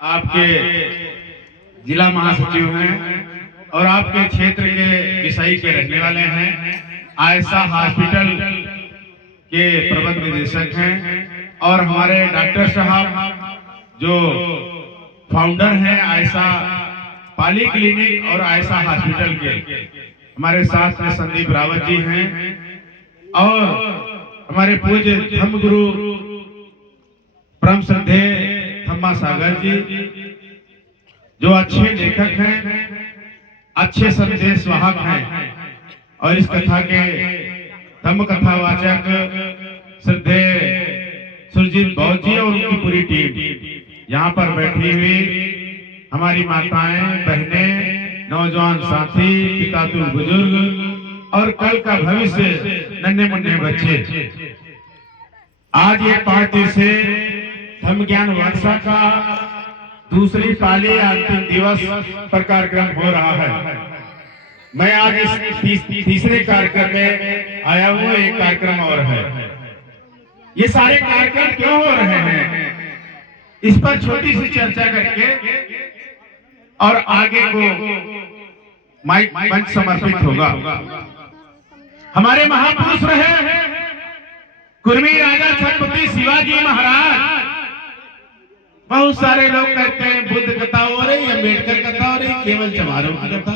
आपके जिला महासचिव हैं और आपके क्षेत्र के विषय के रहने वाले हैं। आयशा हॉस्पिटल के प्रबंध निदेशक हैं और हमारे डॉक्टर साहब जो फाउंडर हैं आयशा पाली क्लिनिक और आयशा हॉस्पिटल के, हमारे साथ में संदीप रावत जी हैं और हमारे पूज्य धर्मगुरु परम श्रद्धेय थम्मा सागर जी जो अच्छे लेखक हैं, अच्छे संदेश वाहक हैं और इस कथा के धम्म कथावाचक श्रद्धेय सुरजीत बौद्ध जी और उनकी पूरी टीम यहाँ पर बैठी हुई हमारी माताएं, बहनें, नौजवान साथी, पितातुल बुजुर्ग और कल का भविष्य नन्हे मुन्ने बच्चे, आज ये पार्टी से धम्म ज्ञान वर्षा का दूसरी पाली अंतिम दिवस पर कार्यक्रम हो रहा है। मैं आज इस तीसरे कार्यक्रम में आया हूँ। एक कार्यक्रम और है। ये सारे कार्यक्रम क्यों हो रहे हैं, इस पर छोटी सी चर्चा करके और आगे को माइक मंच समर्पित होगा। हमारे महापुरुष रहे कुर्मी राजा छत्रपति शिवाजी महाराज। बहुत सारे लोग कहते हैं बुद्ध कथा हो रही, अम्बेडकर कथा हो रही, केवल चमारों की कथा।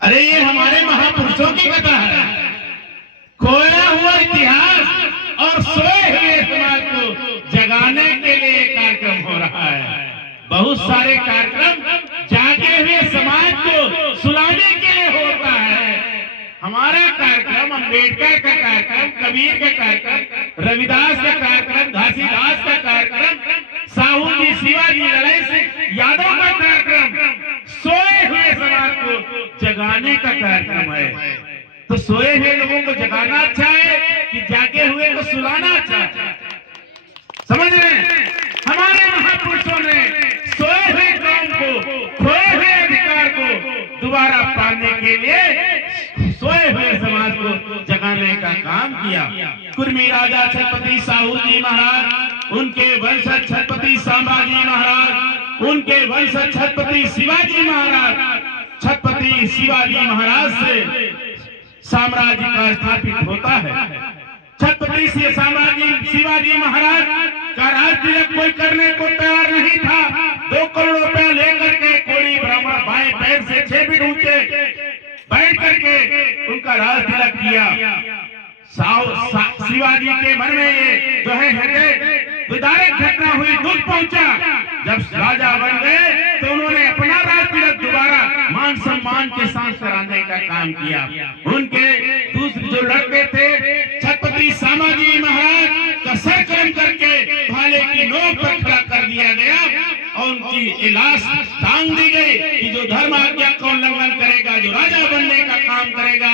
अरे ये हमारे महापुरुषों की कथा है। खोया हुआ इतिहास और सोए हुए समाज को जगाने के लिए कार्यक्रम हो रहा है। बहुत सारे कार्यक्रम जागे हुए समाज को सुलाने के लिए होता है। हमारा कार्यक्रम, अम्बेडकर का कार्यक्रम, कबीर का कार्यक्रम, रविदास का कार्यक्रम, घासीदास का कार्यक्रम, साहू जी, शिवाजी, लड़ाई से यादव का कार्यक्रम, सोए हुए समाज को जगाने का कार्यक्रम है। तो सोए हुए लोगों को जगाना अच्छा है कि जागे हुए को सुलाना अच्छा है? समझ रहे हैं? हमारे महापुरुषों ने सोए हुए कौम को, खोए हुए अधिकार को दोबारा पाने के लिए सोए हुए समाज को जगाने का काम किया। कुर्मी राजा छत्रपति साहू जी महाराज, उनके वंशज छत्रपति संभाजी महाराज, उनके वंशज छत्रपति शिवाजी महाराज, छत्रपति शिवाजी महाराज से साम्राज्य का स्थापित होता है। छत्रपति शिवाजी महाराज का राज कोई करने को तैयार नहीं था। 2 करोड़ रुपया लेकर के कोड़ी ब्राह्मण बाएं पैर से 6 फीट ऊंचे बैठ करके उनका राज तिलक किया। शिवाजी के मन में ये जो है हृदय विदारक घटना हुई, दुख पहुंचा। जब राजा बन गए तो उन्होंने अपना राज तिलक दोबारा मान सम्मान के साथ कराने का काम किया। उनके दूसरे जो लड़के थे छत्रपति संभाजी महाराज का सर कर्म करके भाले की नोक पर खड़ा कर दिया गया और उनकी लाश टांग दी गई कि जो धर्म आज्ञा का उल्लंघन करेगा, जो राजा बनने का काम करेगा,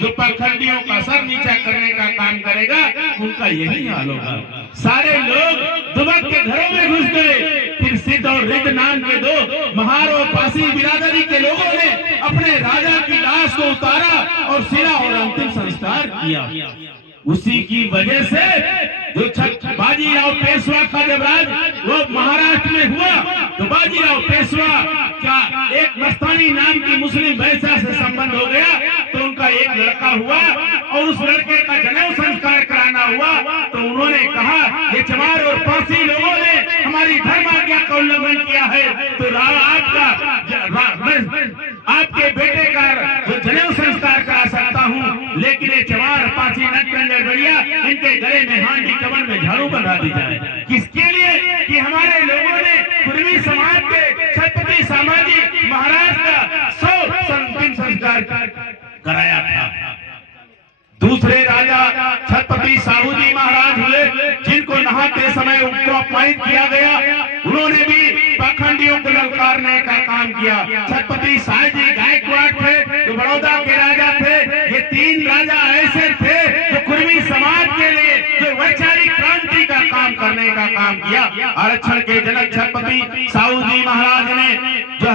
जो पाखंडियों का सर नीचा करने का काम करेगा, उनका यही हाल होगा। सारे लोग दुबक के घरों में घुस गए। फिर सिद्ध और रिद्ध नाम के 2 महार और पासी बिरादरी के लोगों ने अपने राजा की लाश को उतारा और सिरा और अंतिम संस्कार किया। उसी की वजह से जो बाजीराव पेशवा का जब राज वो महाराष्ट्र में हुआ तो बाजीराव पेशवा का एक मस्तानी नाम की मुस्लिम वैश्या से संबंध हो गया। तो उनका एक लड़का हुआ और उस लड़के का जनेऊ संस्कार कराना हुआ। तो उन्होंने कहा ये चमार और पासी लोगों ने हमारी धर्म आज्ञा का उल्लंघन किया है, तो आपके बेटे का जो जनेऊ संस्कार करा सकता हूँ, लेकिन ये चमार पासी नटकंडे बढ़िया इनके गले में हांडी कमर में झाड़ू बना दी जाए। किसके लिए? कि हमारे लोगों ने कुर्मी समाज के छत्रपति संभाजी महाराज का 100 अंतिम संस्कार कराया था। दूसरे राजा छत्रपति साहू जी महाराज हुए जिनको नहाते समय उनको अपमानित किया गया। उन्होंने भी पाखंडियों को ललकारने का काम किया। छत्रपति साहजी गायकवाड़ थे जो बड़ौदा के राजा थे। ये 3 राजा ऐसे थे जो कुर्मी समाज के लिए जो वैचारिक क्रांति का काम करने का काम किया। आरक्षण के जनक छत्रपति साहू जी महाराज ने